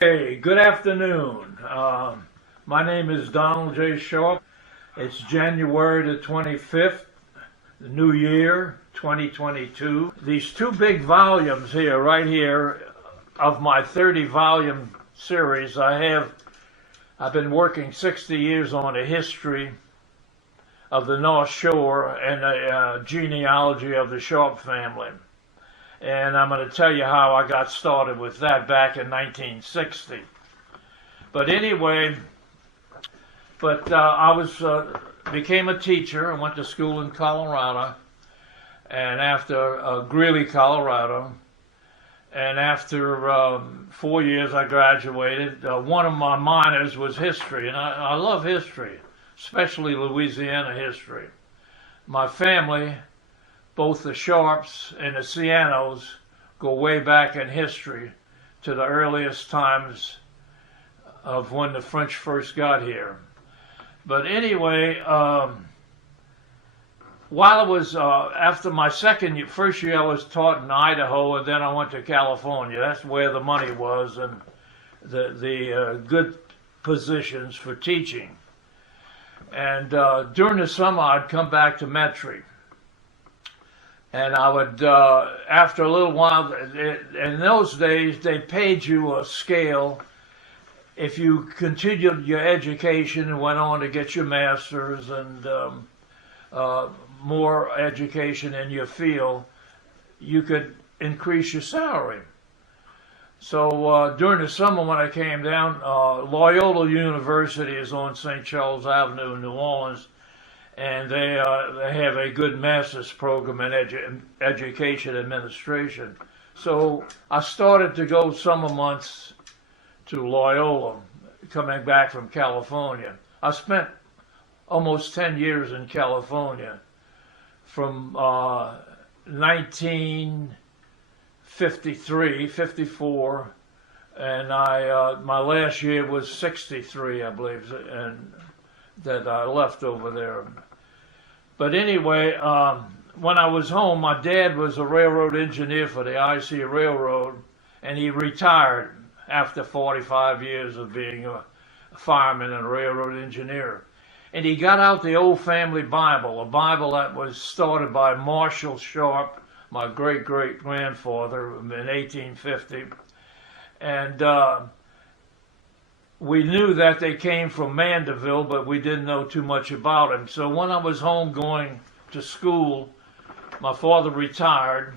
Hey, good afternoon. My name is Donald J. Sharp. It's January the 25th, the new year, 2022. These two big volumes here, right here, of my 30-volume series, I've been working 60 years on a history of the North Shore and a genealogy of the Sharp family. And I'm going to tell you how I got started with that back in 1960. But anyway, became a teacher. I went to school in Colorado, and after Greeley, Colorado, and after 4 years I graduated. One of my minors was history, and I love history, especially Louisiana history. My family, both the Sharps and the Cianos, go way back in history to the earliest times of when the French first got here. But anyway, while I was, after my first year I was taught in Idaho, and then I went to California. That's where the money was and the good positions for teaching. And during the summer I'd come back to Metairie. And I would, after a little while, in those days, they paid you a scale if you continued your education and went on to get your master's and more education in your field, you could increase your salary. So during the summer when I came down, Loyola University is on St. Charles Avenue in New Orleans, and they have a good master's program in education administration. So I started to go summer months to Loyola, coming back from California. I spent almost 10 years in California, from 1953, 54, and my last year was 63, I believe, and that I left over there. But anyway, when I was home, my dad was a railroad engineer for the IC Railroad, and he retired after 45 years of being a fireman and a railroad engineer. And he got out the old family Bible, a Bible that was started by Marshall Sharp, my great-great-grandfather, in 1850. And we knew that they came from Mandeville, but we didn't know too much about them. So when I was home going to school, my father retired,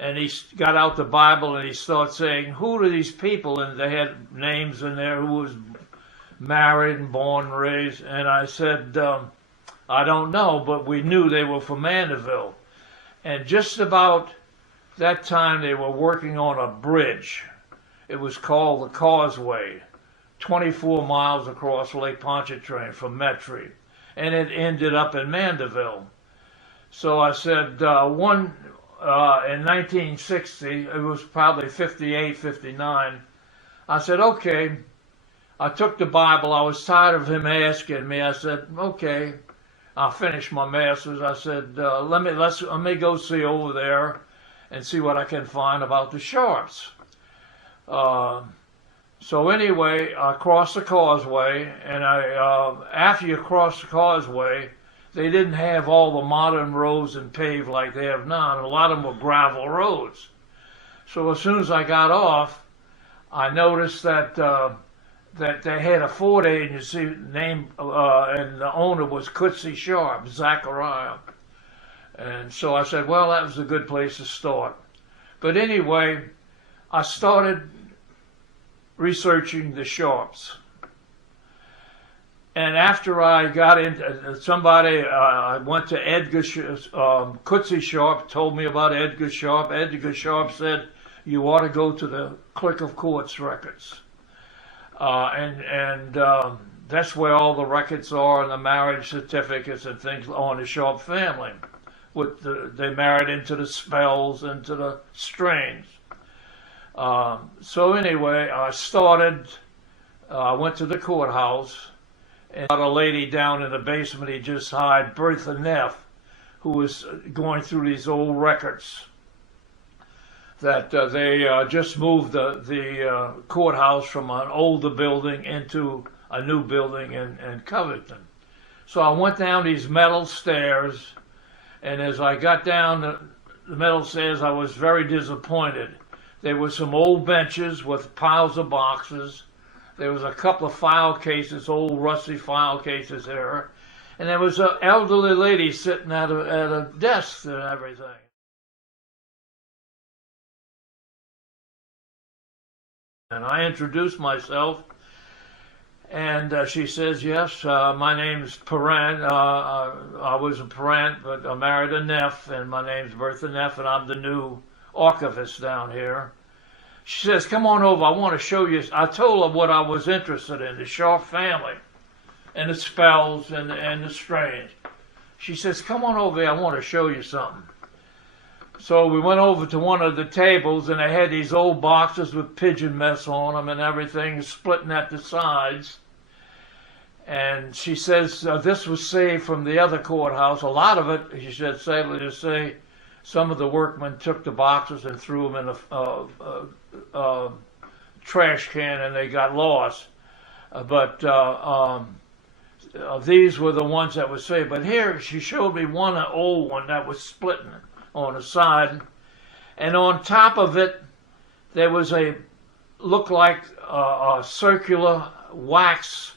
and he got out the Bible and he started saying, "Who are these people?" And they had names in there who was married and born and raised. And I said, I don't know, but we knew they were from Mandeville. And just about that time they were working on a bridge. It was called the Causeway, 24 miles across Lake Pontchartrain from Metairie, and it ended up in Mandeville. So I said, in 1960, it was probably 58, 59, I said, okay. I took the Bible. I was tired of him asking me. I said, okay, I'll finish my master's. I said, let me go see over there and see what I can find about the Sharps. So anyway, I crossed the causeway, and after you cross the causeway, they didn't have all the modern roads and paved like they have now. And a lot of them were gravel roads. So as soon as I got off, I noticed that they had a Ford agency named, and the owner was Coetzee Sharp, Zachariah. And so I said, well, that was a good place to start. But anyway, I started researching the Sharps. And after I got into I went to Edgar, Coetzee Sharp told me about Edgar Sharp. Edgar Sharp said, you ought to go to the Clerk of Courts records. That's where all the records are, and the marriage certificates and things on the Sharp family. They married into the Spells, into the Strains. So anyway, I went to the courthouse, and got a lady down in the basement he just hired, Bertha Neff, who was going through these old records. that they just moved the courthouse from an older building into a new building in Covington. So I went down these metal stairs, and as I got down the metal stairs, I was very disappointed. There were some old benches with piles of boxes. There was a couple of file cases, old rusty file cases there. And there was an elderly lady sitting at a desk and everything. And I introduced myself, and she says, yes, my name's Parent. I was a Parent, but I married a Neff, and my name's Bertha Neff, and I'm the new archivist down here. She says, come on over, I want to show you. I told her what I was interested in, the Sharp family, and the spells, and the strange. She says, come on over here, I want to show you something. So we went over to one of the tables, and they had these old boxes with pigeon mess on them and everything, splitting at the sides. And she says, this was saved from the other courthouse. A lot of it, she said, sadly to say, some of the workmen took the boxes and threw them in a trash can, and they got lost. But these were the ones that were saved. But here, she showed me one old one that was splitting on the side, and on top of it there was looked like a circular wax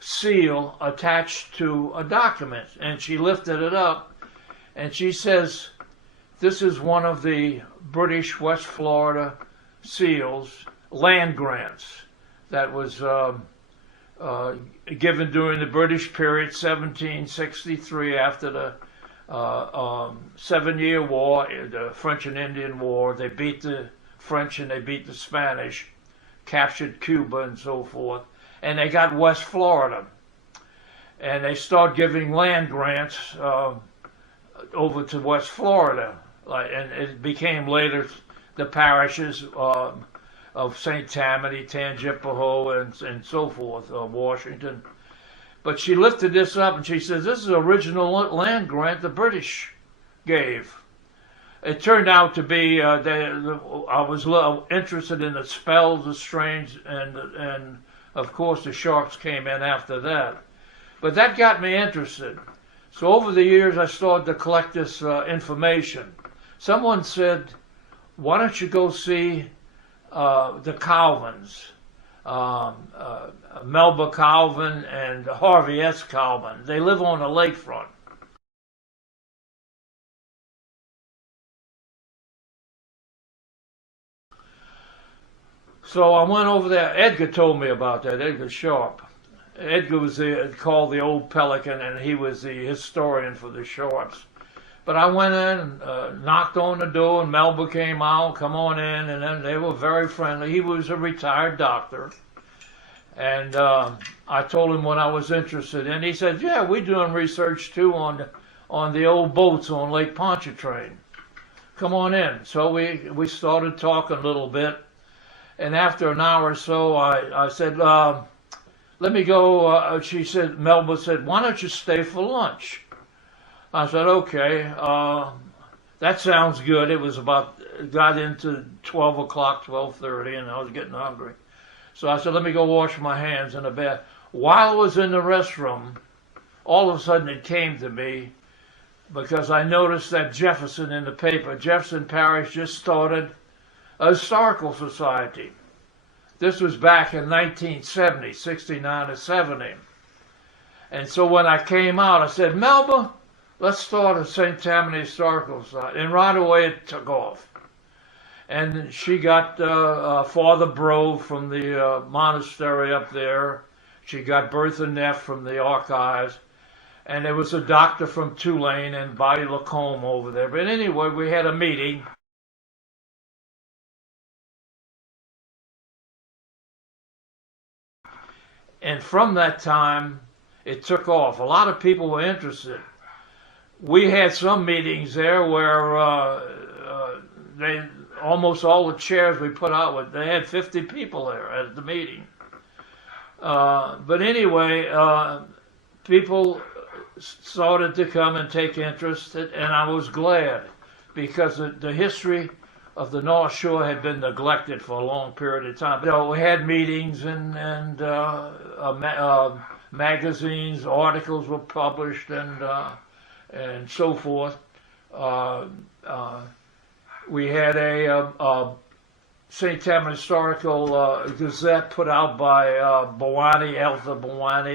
seal attached to a document, and she lifted it up, and she says, this is one of the British West Florida seals, land grants, that was given during the British period, 1763, after the 7-Year War, the French and Indian War. They beat the French and they beat the Spanish, captured Cuba and so forth, and they got West Florida. And they started giving land grants over to West Florida, and it became later the parishes of St. Tammany, Tangipahoa, and so forth, Washington. But she lifted this up and she says, this is the original land grant the British gave. It turned out to be, I was interested in the spells, the strange, and of course the Sharps came in after that. But that got me interested. So over the years I started to collect this information. Someone said, why don't you go see the Calvins? Melba Calvin and Harvey S. Calvin. They live on the lakefront. So I went over there. Edgar told me about that, Edgar Sharp. Edgar was called the Old Pelican, and he was the historian for the Sharps. But I went in and knocked on the door, and Melba came out, come on in, and then they were very friendly. He was a retired doctor. And I told him what I was interested in. He said, yeah, we're doing research too on the old boats on Lake Pontchartrain. Come on in. So we started talking a little bit. And after an hour or so, I said, let me go. She said, Melba said, why don't you stay for lunch? I said, okay, that sounds good. It was got into 12 o'clock, 12:30, and I was getting hungry. So I said, let me go wash my hands in the bath. While I was in the restroom, all of a sudden it came to me, because I noticed that Jefferson in the paper, Jefferson Parish just started a historical society. This was back in 1970, 69 to 70. And so when I came out, I said, Melba, let's start a St. Tammany Historical Society. And right away it took off. And she got Father Bro from the monastery up there. She got Bertha Neff from the archives. And there was a doctor from Tulane and Bobby Lacombe over there. But anyway, we had a meeting. And from that time, it took off. A lot of people were interested. We had some meetings there where almost all the chairs we put out with, they had 50 people there at the meeting. But anyway, people started to come and take interest, and I was glad, because the history of the North Shore had been neglected for a long period of time. We had meetings and magazines, articles were published, and so forth. We had a St. Tammany Historical Gazette put out by Elder Bawani,